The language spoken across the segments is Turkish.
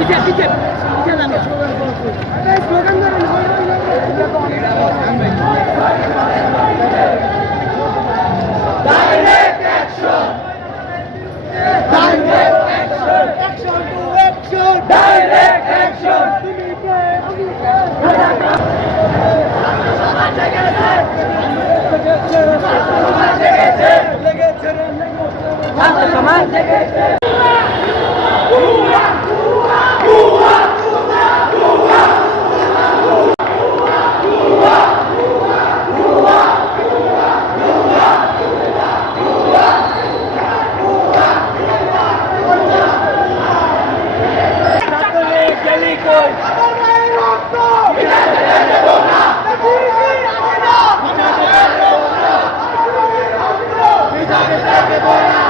Bitir bitir. Bitir lan. Evet, sloganlarımız. Direct action. Direct action. Action to action. Direct action. Samaje getir. Samaje getir. Viva Vitória!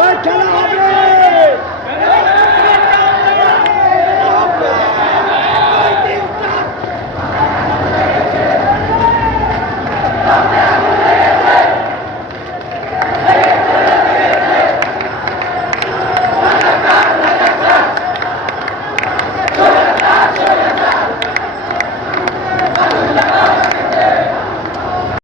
ওই খেলা হবে